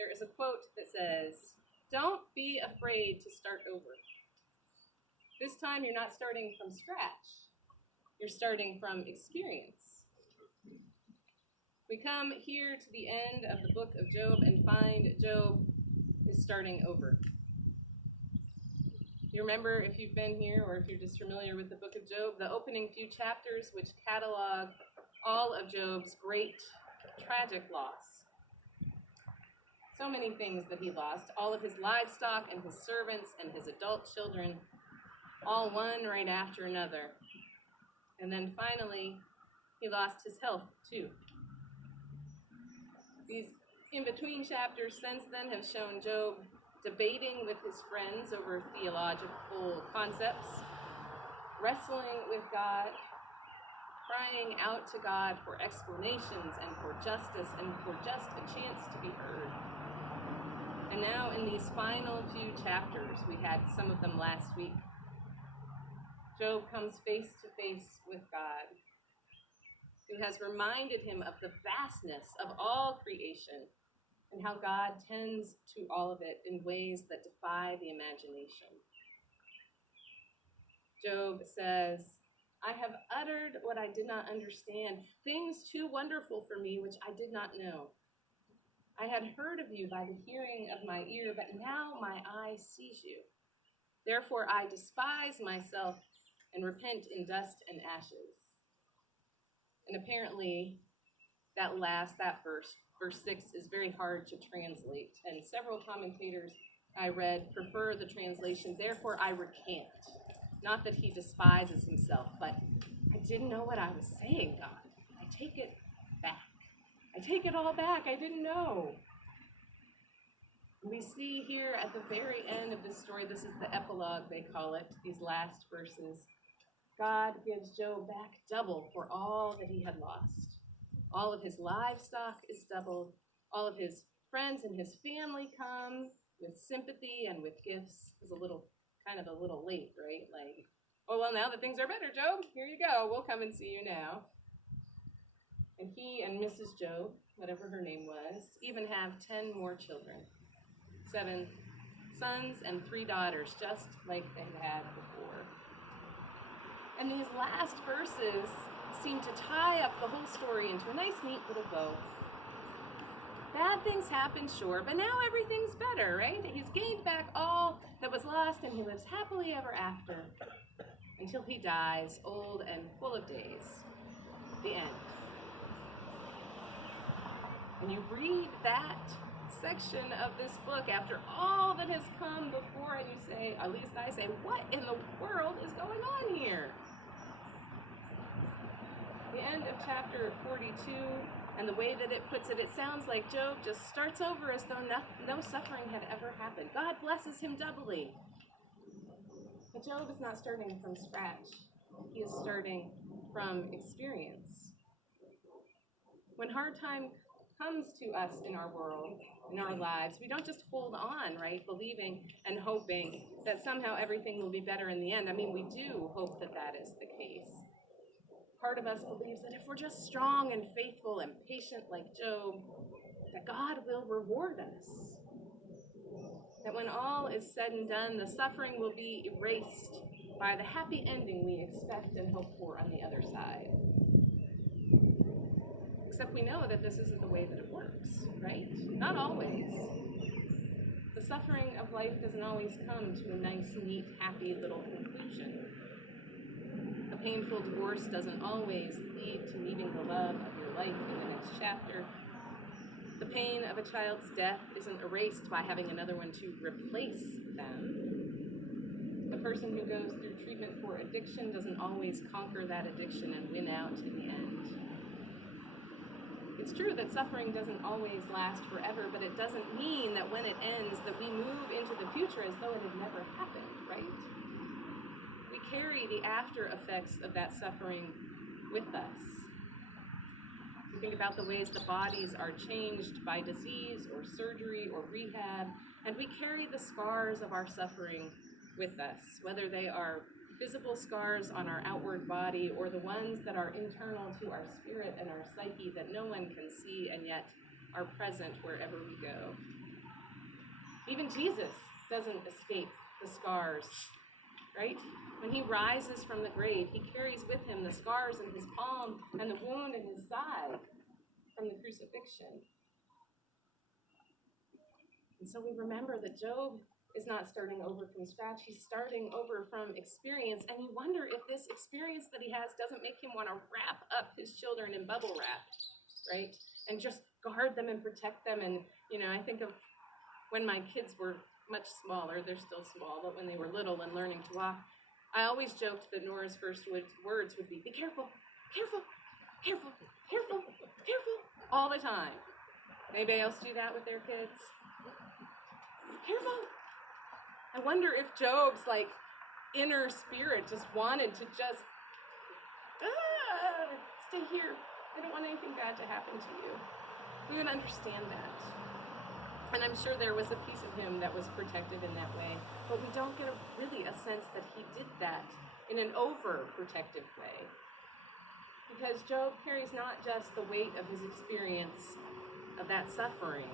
there is a quote that says, "Don't be afraid to start over. This time you're not starting from scratch. You're starting from experience." We come here to the end of the book of Job and find Job is starting over. You remember, if you've been here or if you're just familiar with the book of Job, the opening few chapters which catalog all of Job's great tragic loss. So many things that he lost, all of his livestock and his servants and his adult children, all one right after another. And then finally, he lost his health too. These in-between chapters since then have shown Job debating with his friends over theological concepts, wrestling with God, crying out to God for explanations and for justice and for just a chance to be heard. And now in these final few chapters, we had some of them last week, Job comes face to face with God, who has reminded him of the vastness of all creation and how God tends to all of it in ways that defy the imagination. Job says, "I have uttered what I did not understand, things too wonderful for me which I did not know. I had heard of you by the hearing of my ear, but now my eye sees you. Therefore I despise myself and repent in dust and ashes." And apparently that verse 6, is very hard to translate. And several commentators I read prefer the translation, "Therefore I recant." Not that he despises himself, but I didn't know what I was saying, God. I take it back. I take it all back. I didn't know. We see here at the very end of this story, this is the epilogue, they call it, these last verses. God gives Job back double for all that he had lost. All of his livestock is doubled. All of his friends and his family come with sympathy and with gifts. It's kind of a little late, right? Like, "Oh, well, now that things are better, Job, here you go. We'll come and see you now." And he and Mrs. Job, whatever her name was, even have 10 more children. 7 sons and 3 daughters, just like they had before. And these last verses seem to tie up the whole story into a nice, neat little bow. Bad things happen, sure, but now everything's better, right? He's gained back all that was lost, and he lives happily ever after until he dies, old and full of days. The end. And you read that section of this book after all that has come before, and you say, at least I say, what in the world is going on here? The end of chapter 42 and the way that it puts it, it sounds like Job just starts over as though no suffering had ever happened. God blesses him doubly. But Job is not starting from scratch. He is starting from experience. When hard time comes to us in our world, in our lives, we don't just hold on, right, believing and hoping that somehow everything will be better in the end. I mean, we do hope that that is the case. Part of us believes that if we're just strong and faithful and patient like Job, that God will reward us. That when all is said and done, the suffering will be erased by the happy ending we expect and hope for on the other side. Except we know that this isn't the way that it works, right? Not always. The suffering of life doesn't always come to a nice, neat, happy little conclusion. A painful divorce doesn't always lead to meeting the love of your life in the next chapter. The pain of a child's death isn't erased by having another one to replace them. The person who goes through treatment for addiction doesn't always conquer that addiction and win out in the end. It's true that suffering doesn't always last forever, but it doesn't mean that when it ends that we move into the future as though it had never happened, right? We carry the after effects of that suffering with us. We think about the ways the bodies are changed by disease or surgery or rehab, and we carry the scars of our suffering with us, whether they are visible scars on our outward body or the ones that are internal to our spirit and our psyche that no one can see and yet are present wherever we go. Even Jesus doesn't escape the scars, right? When he rises from the grave, he carries with him the scars in his palm and the wound in his side from the crucifixion. And so we remember that Job is not starting over from scratch. He's starting over from experience. And you wonder if this experience that he has doesn't make him want to wrap up his children in bubble wrap, right? And just guard them and protect them. And, I think of when my kids were much smaller. They're still small, but when they were little and learning to walk, I always joked that Nora's first words would be careful, careful, careful, careful, careful, all the time. Anybody else do that with their kids? Careful. I wonder if Job's inner spirit just wanted to just stay here. I don't want anything bad to happen to you. We would understand that. And I'm sure there was a piece of him that was protected in that way, but we don't get really a sense that he did that in an overprotective way. Because Job carries not just the weight of his experience of that suffering,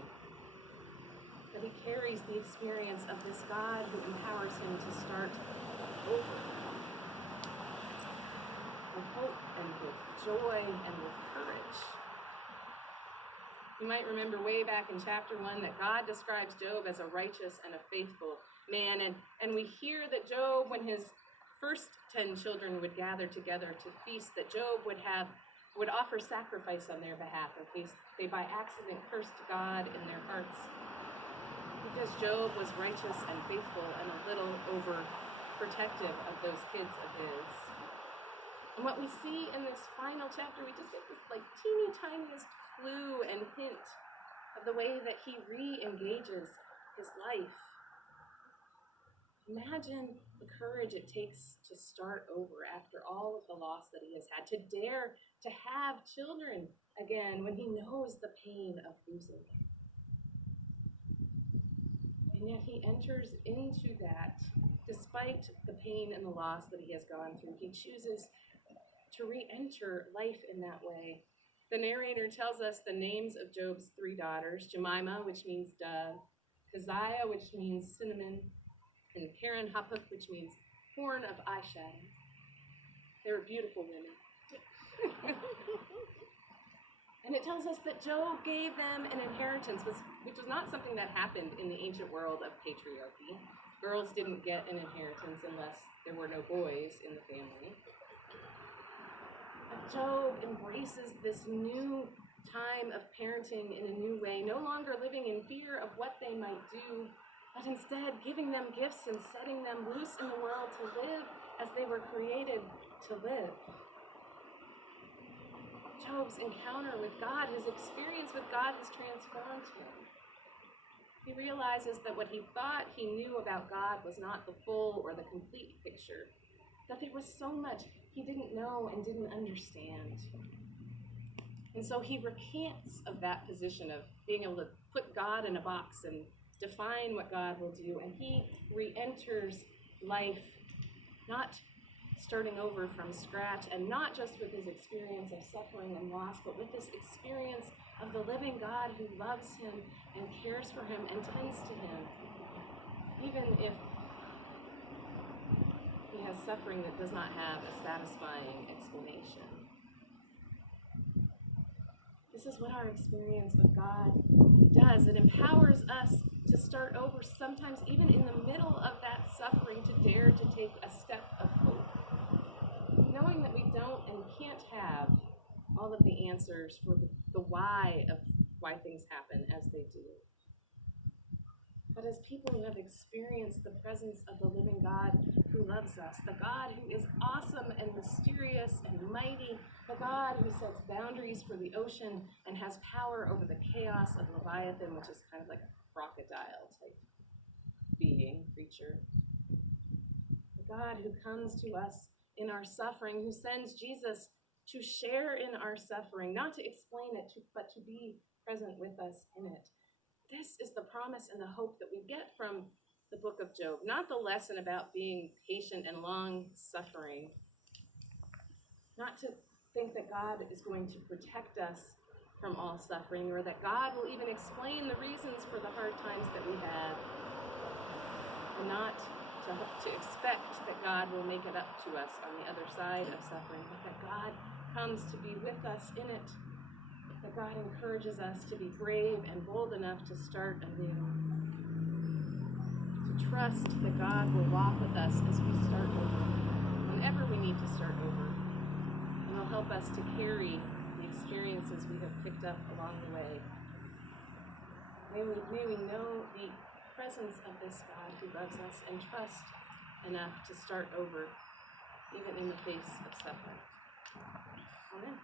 but he carries the experience of this God who empowers him to start over with hope and with joy and with courage. You might remember way back in chapter 1 that God describes Job as a righteous and a faithful man. And we hear that Job, when his first 10 children would gather together to feast, that Job would offer sacrifice on their behalf in case they by accident cursed God in their hearts. Because Job was righteous and faithful and a little overprotective of those kids of his. And what we see in this final chapter, we just get this teeny tiniest clue and hint of the way that he re-engages his life. Imagine the courage it takes to start over after all of the loss that he has had, to dare to have children again when he knows the pain of losing them. And yet he enters into that despite the pain and the loss that he has gone through. He chooses to re-enter life in that way. The narrator tells us the names of Job's 3 daughters, Jemima, which means dove, Keziah, which means cinnamon, and Karen Hapuk, which means horn of eyeshadow. They were beautiful women. And it tells us that Job gave them an inheritance, which was not something that happened in the ancient world of patriarchy. Girls didn't get an inheritance unless there were no boys in the family. But Job embraces this new time of parenting in a new way, no longer living in fear of what they might do, but instead giving them gifts and setting them loose in the world to live as they were created to live. Job's encounter with God, his experience with God, has transformed him. He realizes that what he thought he knew about God was not the full or the complete picture, that there was so much he didn't know and didn't understand. And so he recants of that position of being able to put God in a box and define what God will do, and he re-enters life not starting over from scratch, and not just with his experience of suffering and loss, but with this experience of the living God who loves him and cares for him and tends to him, even if he has suffering that does not have a satisfying explanation. This is what our experience of God does. It empowers us to start over, sometimes even in the middle of that suffering, to dare to take a step of hope, knowing that we don't and can't have all of the answers for the why of why things happen as they do. But as people who have experienced the presence of the living God who loves us, the God who is awesome and mysterious and mighty, the God who sets boundaries for the ocean and has power over the chaos of Leviathan, which is kind of like a crocodile type creature. The God who comes to us in our suffering, who sends Jesus to share in our suffering, not to explain it, but to be present with us in it. This is the promise and the hope that we get from the book of Job, not the lesson about being patient and long-suffering, not to think that God is going to protect us from all suffering, or that God will even explain the reasons for the hard times that we have, and not to expect that God will make it up to us on the other side of suffering, but that God comes to be with us in it, that God encourages us to be brave and bold enough to start anew, to trust that God will walk with us as we start over, whenever we need to start over, and will help us to carry the experiences we have picked up along the way. May we know the presence of this God who loves us and trust enough to start over, even in the face of suffering. Amen.